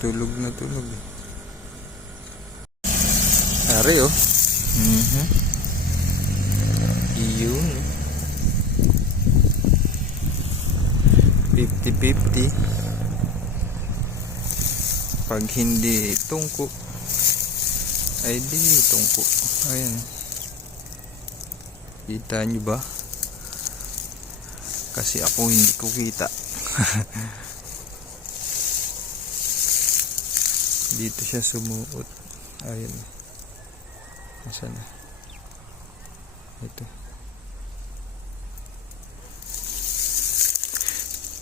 Tulog na tulog. Ari oh. Iyon. 50-50. Pag hindi tungko ay di tungko. Ayan. Kita nyo ba? Kasi ako hindi ko kita. Dito siya sumuot. Ayan. Nasaan na? Ito.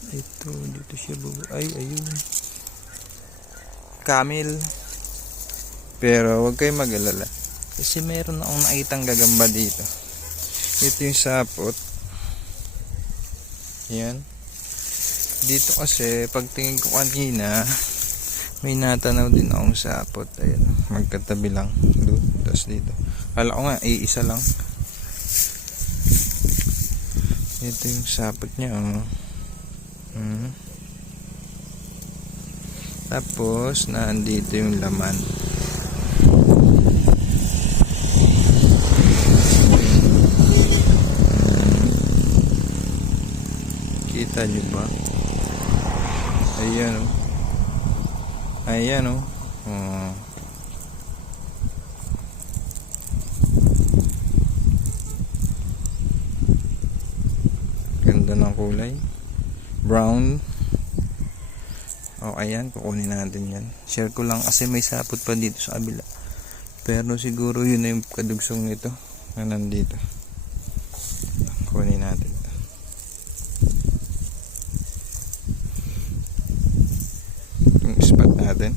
Ito, dito siya ay, ayun. Camel. Pero wag kayong mag-alala. Kasi meron akong nakitang gagamba dito. Ito yung sapot. Yan. Dito kasi, pagtingin ko kanina, may natanaw din akong sapot. Ayan. Magkatabi lang. Doon. Tapos dito. Kala ko nga, iisa lang. Ito yung sapot niya. Oh. Tapos, nandito yung laman. Kita nyo ba? Ayan oh. Ayan oh. Ganda ng kulay. Brown. O ayan, kukunin natin yan. Share ko lang kasi may sapot pa dito sa kabila. Pero siguro yun na yung kadugsong nito na nandito. Kunin natin ito. Yung spot natin.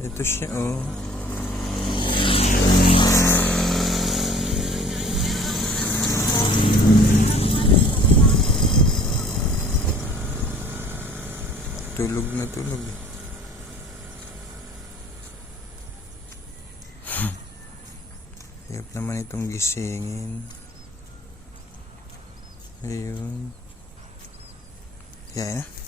Ito siya oh. Tulog na tulog. Hirap naman itong gisingin. Ayun. Yan na.